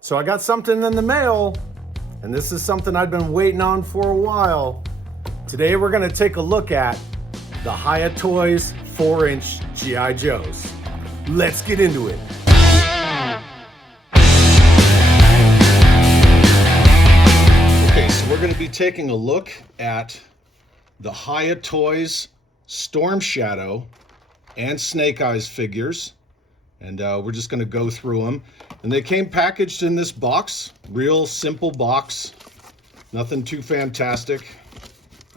So I got something in the mail, and this is something I've been waiting on for a while. Today we're gonna take a look at the HIYA Toys 4-inch G.I. Joes. Let's get into it. Okay, so we're gonna be taking a look at the HIYA Toys Storm Shadow and Snake Eyes figures. And we're just going to go through them. And they came packaged in this box, real simple box, nothing too fantastic.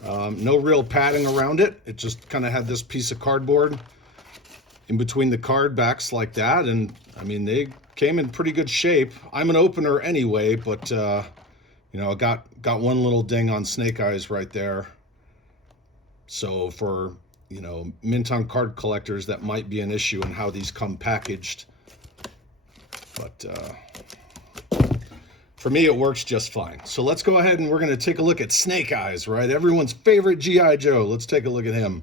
No real padding around it. It just kind of had this piece of cardboard in between the card backs like that. And I mean, they came in pretty good shape. I'm an opener anyway, but you know, I got one little ding on Snake Eyes right there. So for, you know, mint on card collectors, that might be an issue in how these come packaged. But for me, it works just fine. So let's go ahead and we're going to take a look at Snake Eyes, right? Everyone's favorite G.I. Joe. Let's take a look at him.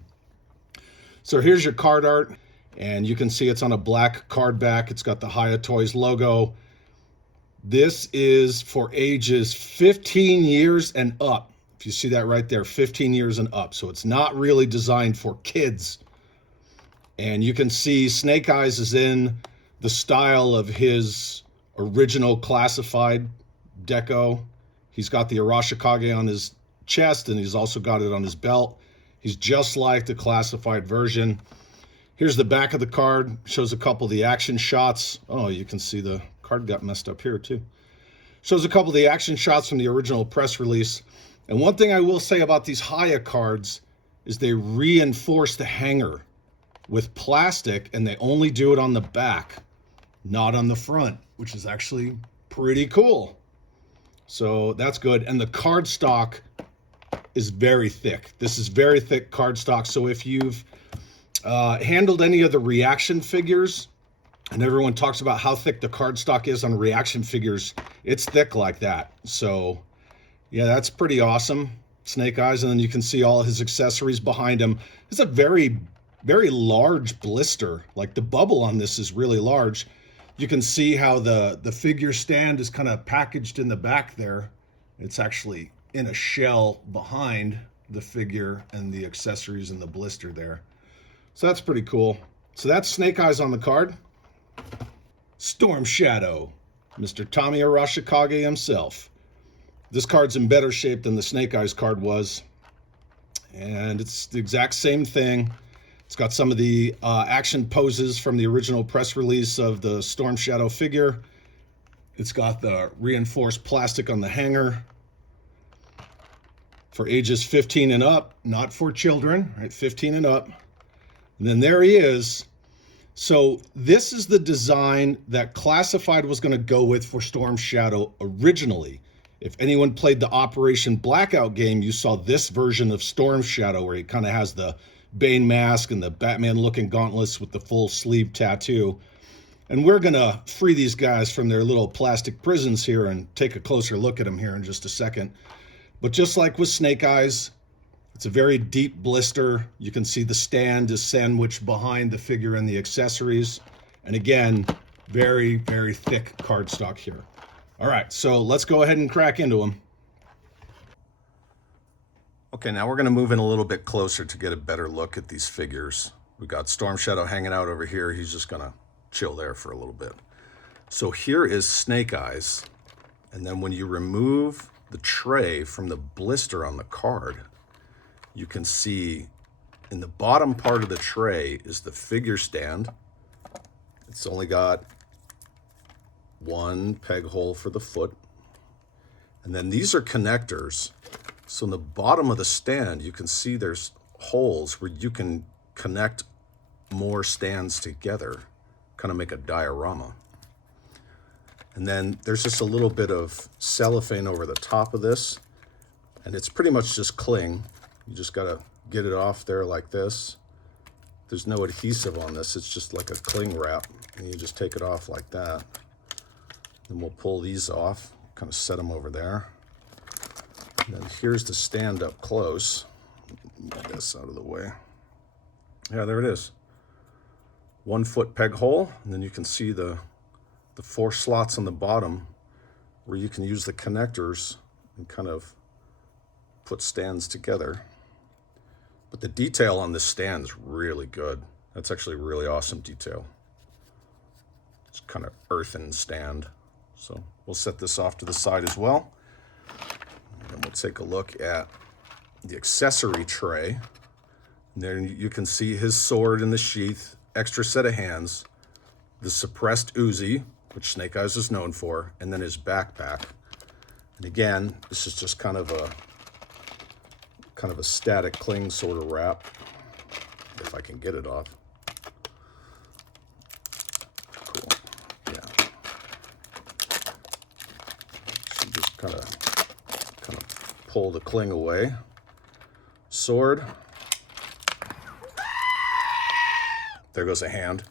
So here's your card art, and you can see it's on a black card back. It's got the HIYA Toys logo. This is for ages 15 years and up. If you see that right there, 15 years and up. So it's not really designed for kids. And you can see Snake Eyes is in the style of his original classified deco. He's got the Arashikage on his chest, and he's also got it on his belt. He's just like the classified version. Here's the back of the card. Shows a couple of the action shots. Oh, you can see the card got messed up here too. Shows a couple of the action shots from the original press release. And one thing I will say about these HIYA cards is they reinforce the hanger with plastic, and they only do it on the back, not on the front, which is actually pretty cool. So that's good. And the cardstock is very thick. This is very thick cardstock. So if you've handled any of the reaction figures, and everyone talks about how thick the cardstock is on reaction figures, it's thick like that. So yeah, that's pretty awesome. Snake Eyes, and then you can see all his accessories behind him. It's a very, very large blister. Like the bubble on this is really large. You can see how the figure stand is kind of packaged in the back there. It's actually in a shell behind the figure and the accessories in the blister there. So that's pretty cool. So that's Snake Eyes on the card. Storm Shadow, Mr. Tommy Arashikage himself. This card's in better shape than the Snake Eyes card was. And it's the exact same thing. It's got some of the action poses from the original press release of the Storm Shadow figure. It's got the reinforced plastic on the hanger. For ages 15 and up, not for children, right? 15 and up. And then there he is. So this is the design that Classified was going to go with for Storm Shadow originally. If anyone played the Operation Blackout game, you saw this version of Storm Shadow where he kind of has the Bane mask and the Batman-looking gauntlets with the full sleeve tattoo. And we're going to free these guys from their little plastic prisons here and take a closer look at them here in just a second. But just like with Snake Eyes, it's a very deep blister. You can see the stand is sandwiched behind the figure and the accessories. And again, very, very thick cardstock here. All right, so let's go ahead and crack into them. Okay, now we're going to move in a little bit closer to get a better look at these figures. We got Storm Shadow hanging out over here. He's just going to chill there for a little bit. So here is Snake Eyes. And then when you remove the tray from the blister on the card, you can see in the bottom part of the tray is the figure stand. It's only got one peg hole for the foot. And then these are connectors. So in the bottom of the stand, you can see there's holes where you can connect more stands together, kind of make a diorama. And then there's just a little bit of cellophane over the top of this, and it's pretty much just cling. You just gotta get it off there like this. There's no adhesive on this, it's just like a cling wrap, and you just take it off like that. Then we'll pull these off, kind of set them over there. And then here's the stand up close. Get this out of the way. Yeah, there it is. 1 foot peg hole, and then you can see the 4 slots on the bottom where you can use the connectors and kind of put stands together. But the detail on this stand is really good. That's actually a really awesome detail. It's kind of earthen stand. So we'll set this off to the side as well. And we'll take a look at the accessory tray. And there you can see his sword in the sheath, extra set of hands, the suppressed Uzi, which Snake Eyes is known for, and then his backpack. And again, this is just kind of a static cling sort of wrap, if I can get it off. Cool. Yeah. So just kind of pull the cling away. Sword. There goes a hand.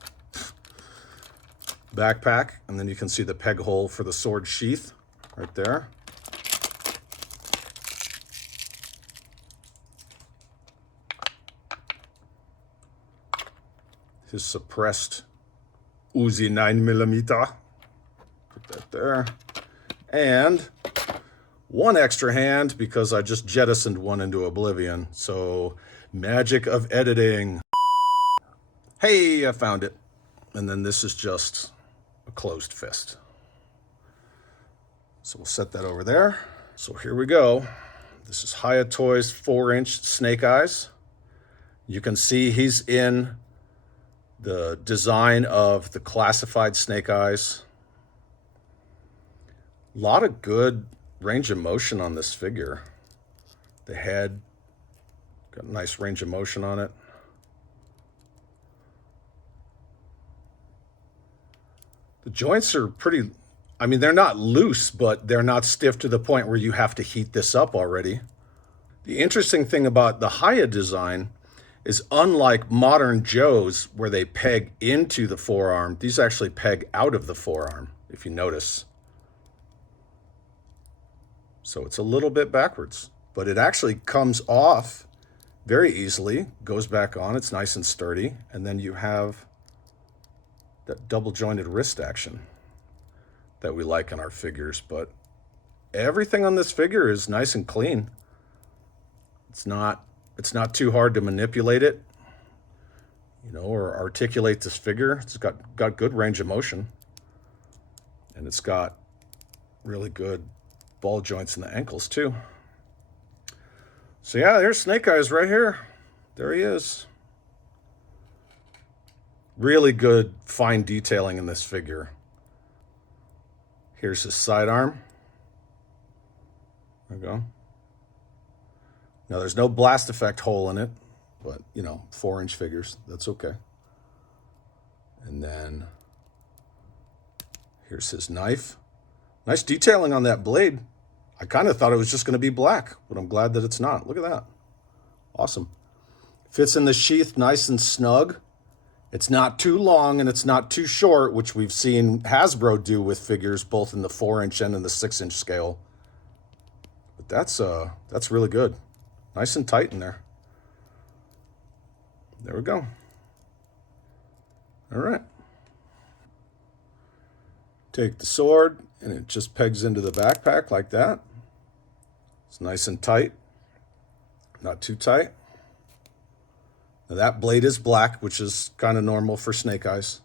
Backpack, and then you can see the peg hole for the sword sheath right there. His suppressed Uzi 9mm. Put that there. And one extra hand because I just jettisoned one into oblivion. So, magic of editing. Hey, I found it. And then this is just a closed fist. So we'll set that over there. So here we go. This is HIYA Toys 4-inch Snake Eyes. You can see he's in the design of the classified Snake Eyes. A lot of good range of motion on this figure. The head, got a nice range of motion on it. The joints are pretty, I mean, they're not loose, but they're not stiff to the point where you have to heat this up already. The interesting thing about the HIYA design is, unlike modern Joes where they peg into the forearm, these actually peg out of the forearm, if you notice. So it's a little bit backwards, but it actually comes off very easily, goes back on, it's nice and sturdy, and then you have that double jointed wrist action that we like in our figures. But everything on this figure is nice and clean. It's not too hard to manipulate it, you know, or articulate this figure. It's got good range of motion, and it's got really good ball joints in the ankles too. So yeah, there's Snake Eyes right here. There he is. Really good fine detailing in this figure. Here's his sidearm. There we go. Now there's no blast effect hole in it, but you know, 4-inch figures, that's okay. And then here's his knife. Nice detailing on that blade. I kind of thought it was just going to be black, but I'm glad that it's not. Look at that. Awesome. Fits in the sheath nice and snug. It's not too long and it's not too short, which we've seen Hasbro do with figures both in the 4-inch and in the 6-inch scale. But that's really good. Nice and tight in there. There we go. All right. Take the sword and it just pegs into the backpack like that. It's nice and tight, not too tight. Now that blade is black, which is kind of normal for Snake Eyes.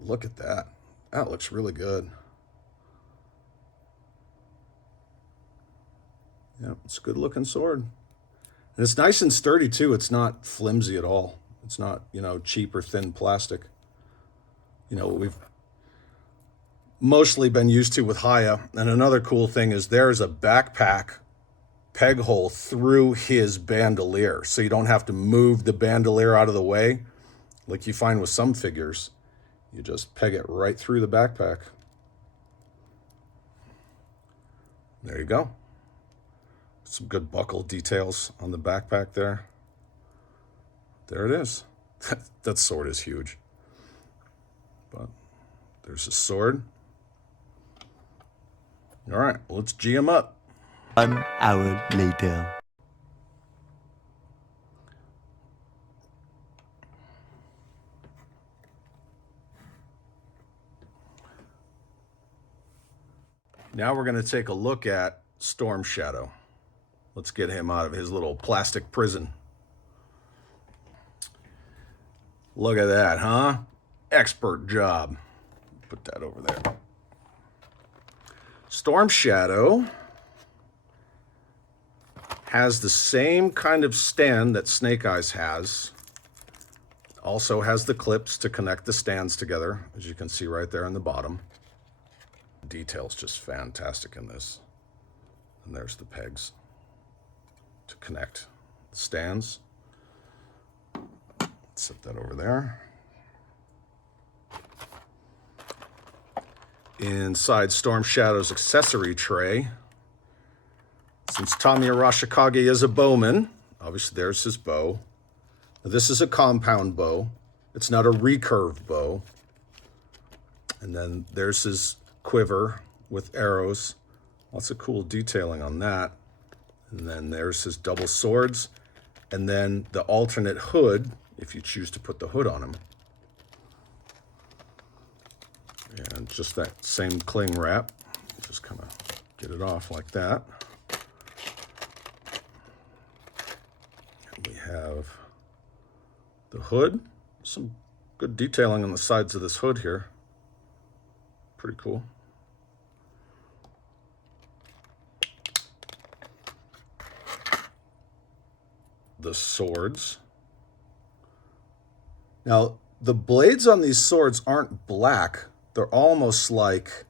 Look at that. That looks really good. Yeah, it's a good looking sword. And it's nice and sturdy too. It's not flimsy at all. It's not, you know, cheap or thin plastic. You know, what we've mostly been used to with HIYA. And another cool thing is there's a backpack peg hole through his bandolier. So you don't have to move the bandolier out of the way like you find with some figures. You just peg it right through the backpack. There you go. Some good buckle details on the backpack there. There it is. That sword is huge. But there's his sword. All right, let's G him up. 1 hour later. Now we're going to take a look at Storm Shadow. Let's get him out of his little plastic prison. Look at that, huh? Expert job. Put that over there. Storm Shadow has the same kind of stand that Snake Eyes has. Also has the clips to connect the stands together, as you can see right there in the bottom. Detail's just fantastic in this. And there's the pegs to connect the stands. Set that over there. Inside Storm Shadow's accessory tray, since Tamiya Arashikage is a bowman, obviously there's his bow. Now, this is a compound bow. It's not a recurve bow. And then there's his quiver with arrows. Lots of cool detailing on that. And then there's his double swords. And then the alternate hood, if you choose to put the hood on him. And just that same cling wrap. Just kind of get it off like that. And we have the hood. Some good detailing on the sides of this hood here. Pretty cool. The swords. Now, the blades on these swords aren't black. They're almost like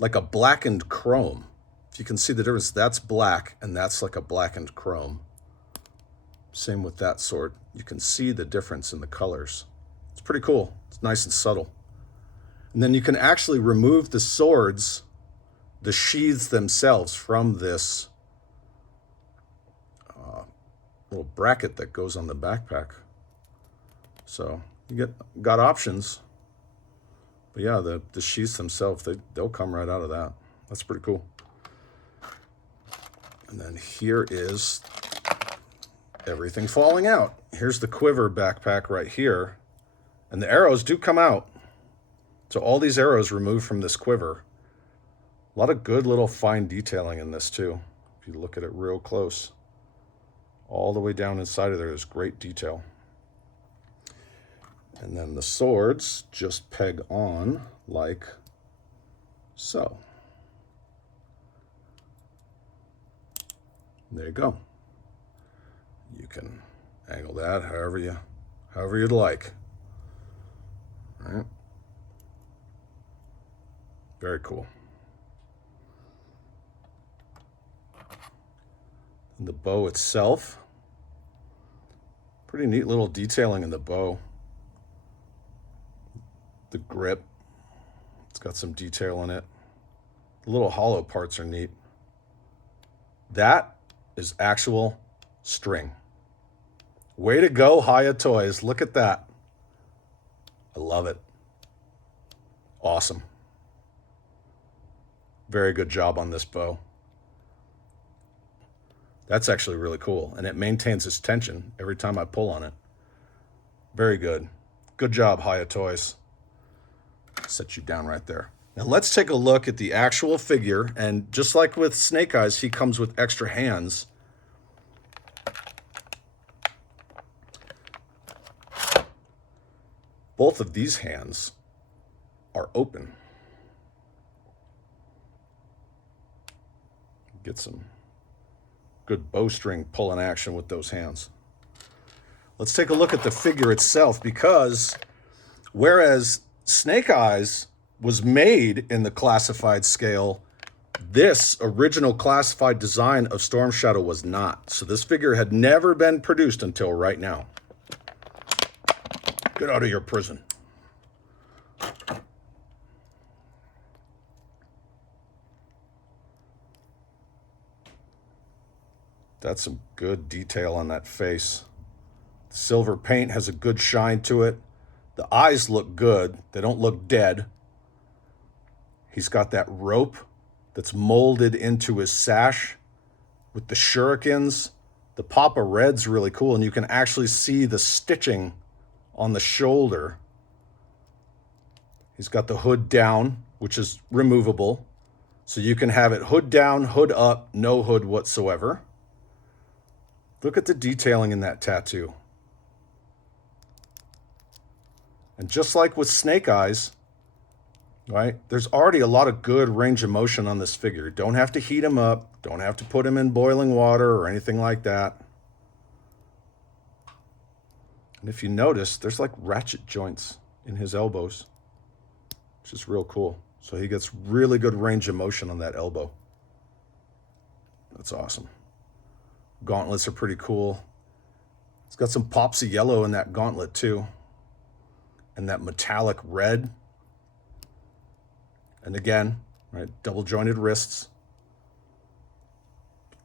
a blackened chrome. If you can see the difference, that's black and that's like a blackened chrome. Same with that sword. You can see the difference in the colors. It's pretty cool. It's nice and subtle. And then you can actually remove the swords, the sheaths themselves, from this little bracket that goes on the backpack. So you got options. But yeah, the sheaths themselves, they'll come right out of that. That's pretty cool. And then here is everything falling out. Here's the quiver backpack right here. And the arrows do come out. So all these arrows removed from this quiver. A lot of good little fine detailing in this too. If you look at it real close. All the way down inside of there is great detail. And then the swords just peg on like so. There you go. You can angle that however you'd like. All right. Very cool. And the bow itself, pretty neat little detailing in the bow. The grip, it's got some detail in it. The little hollow parts are neat. That is actual string. Way to go, HIYA Toys. Look at that. I love it. Awesome. Very good job on this bow. That's actually really cool, and it maintains its tension every time I pull on it. Very good. Good job, HIYA Toys. Set you down right there. Now let's take a look at the actual figure, and just like with Snake Eyes, he comes with extra hands. Both of these hands are open. Get some good bowstring pulling action with those hands. Let's take a look at the figure itself, because whereas Snake Eyes was made in the classified scale, this original classified design of Storm Shadow was not. So this figure had never been produced until right now. Get out of your prison. That's some good detail on that face. Silver paint has a good shine to it. The eyes look good. They don't look dead. He's got that rope that's molded into his sash with the shurikens. The Papa Red's really cool, and you can actually see the stitching on the shoulder. He's got the hood down, which is removable. So you can have it hood down, hood up, no hood whatsoever. Look at the detailing in that tattoo. And just like with Snake Eyes, right, there's already a lot of good range of motion on this figure. Don't have to heat him up. Don't have to put him in boiling water or anything like that. And if you notice, there's like ratchet joints in his elbows, which is real cool. So he gets really good range of motion on that elbow. That's awesome. Gauntlets are pretty cool. It's got some pops of yellow in that gauntlet too. And that metallic red. And again, right, double jointed wrists.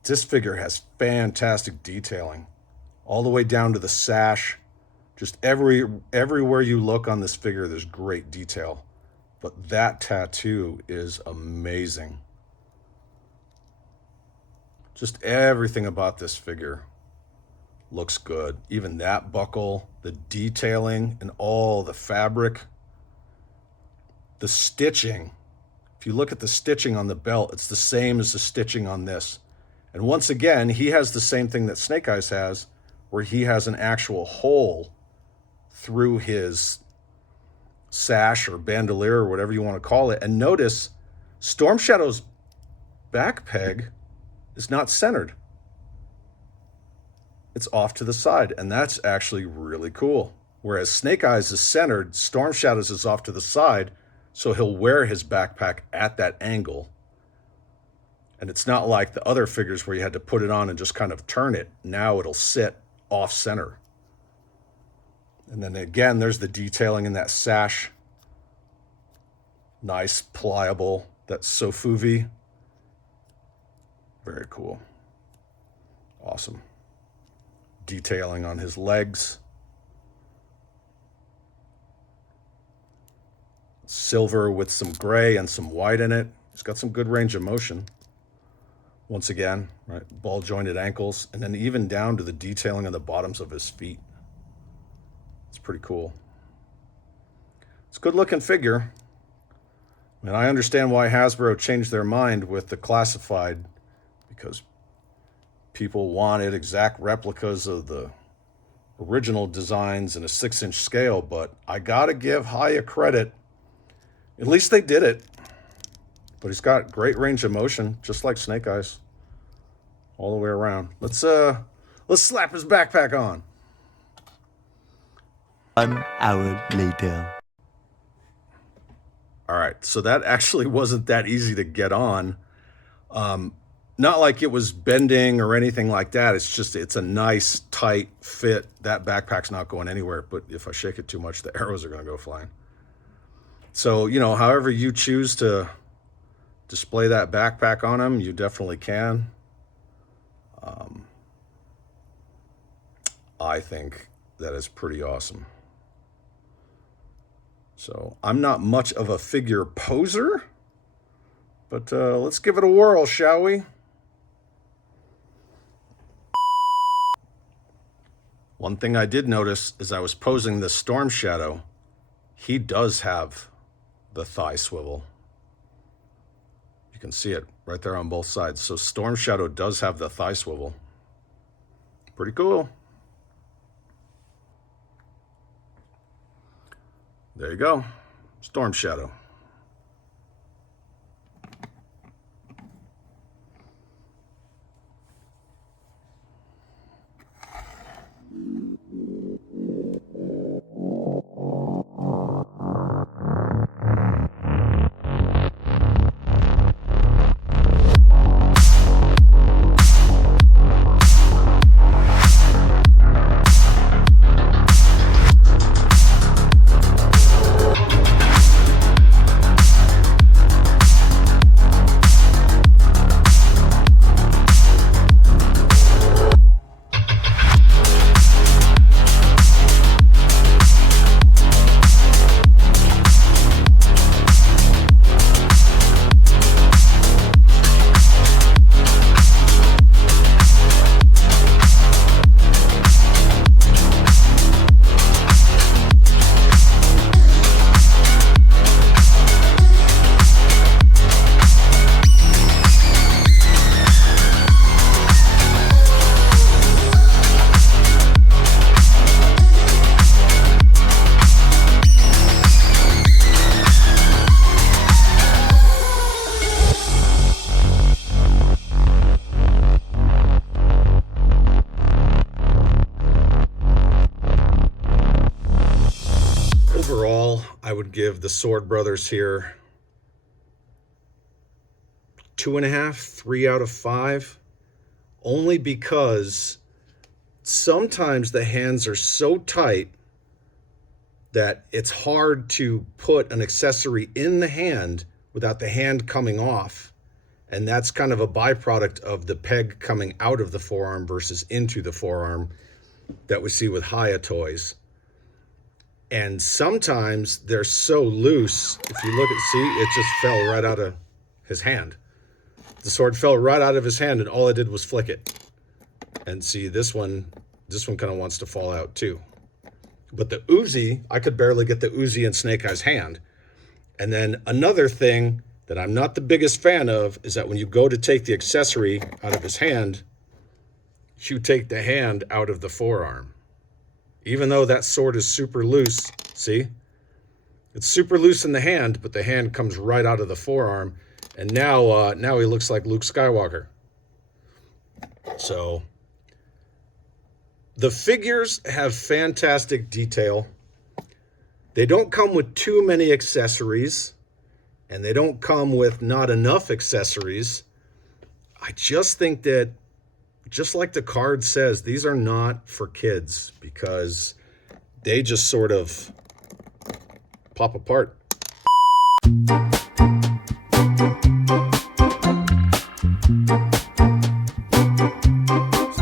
This figure has fantastic detailing all the way down to the sash. Just everywhere you look on this figure, there's great detail. But that tattoo is amazing. Just everything about this figure looks good. Even that buckle, the detailing, and all the fabric. The stitching, if you look at the stitching on the belt, it's the same as the stitching on this. And once again, he has the same thing that Snake Eyes has, where he has an actual hole through his sash or bandolier or whatever you want to call it. And notice Storm Shadow's back peg is not centered. It's off to the side, and that's actually really cool. Whereas Snake Eyes is centered, Storm Shadow's is off to the side, so he'll wear his backpack at that angle. And it's not like the other figures where you had to put it on and just kind of turn it. Now it'll sit off center. And then again, there's the detailing in that sash. Nice, pliable, that sofuvi. Very cool. Awesome. Detailing on his legs. Silver with some gray and some white in it. He's got some good range of motion. Once again, right, ball jointed ankles, and then even down to the detailing on the bottoms of his feet. It's pretty cool. It's a good looking figure. And I understand why Hasbro changed their mind with the classified, because people wanted exact replicas of the original designs in a 6-inch scale, but I gotta give HIYA credit. At least they did it. But he's got great range of motion, just like Snake Eyes, all the way around. Let's slap his backpack on. 1 hour later. All right, so that actually wasn't that easy to get on. Not like it was bending or anything like that. It's a nice, tight fit. That backpack's not going anywhere, but if I shake it too much, the arrows are gonna go flying. So, however you choose to display that backpack on him, you definitely can. I think that is pretty awesome. So I'm not much of a figure poser, but let's give it a whirl, shall we? One thing I did notice as I was posing this Storm Shadow, he does have the thigh swivel. You can see it right there on both sides. So Storm Shadow does have the thigh swivel. Pretty cool. There you go, Storm Shadow. give the Sword Brothers here 2.5, 3 out of 5, only because sometimes the hands are so tight that it's hard to put an accessory in the hand without the hand coming off. And that's kind of a byproduct of the peg coming out of the forearm versus into the forearm that we see with HIYA Toys. And sometimes they're so loose, if you look at, see, it just fell right out of his hand. The sword fell right out of his hand, and all I did was flick it. And see, this one kind of wants to fall out too. But the Uzi, I could barely get the Uzi in Snake Eye's hand. And then another thing that I'm not the biggest fan of is that when you go to take the accessory out of his hand, you take the hand out of the forearm. Even though that sword is super loose, see? It's super loose in the hand, but the hand comes right out of the forearm. And now he looks like Luke Skywalker. So the figures have fantastic detail. They don't come with too many accessories, and they don't come with not enough accessories. I just think that, just like the card says, these are not for kids because they just sort of pop apart. So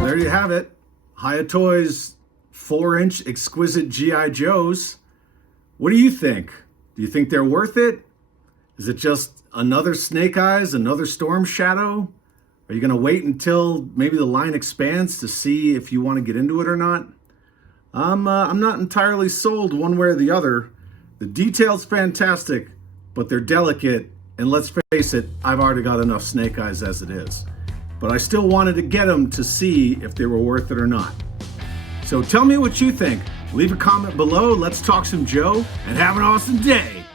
there you have it. HIYA Toys 4-inch exquisite G.I. Joes. What do you think? Do you think they're worth it? Is it just another Snake Eyes, another Storm Shadow? Are you going to wait until maybe the line expands to see if you want to get into it or not? I'm not entirely sold one way or the other. The detail's fantastic, but they're delicate. And let's face it, I've already got enough Snake Eyes as it is. But I still wanted to get them to see if they were worth it or not. So tell me what you think. Leave a comment below. Let's talk some Joe and have an awesome day.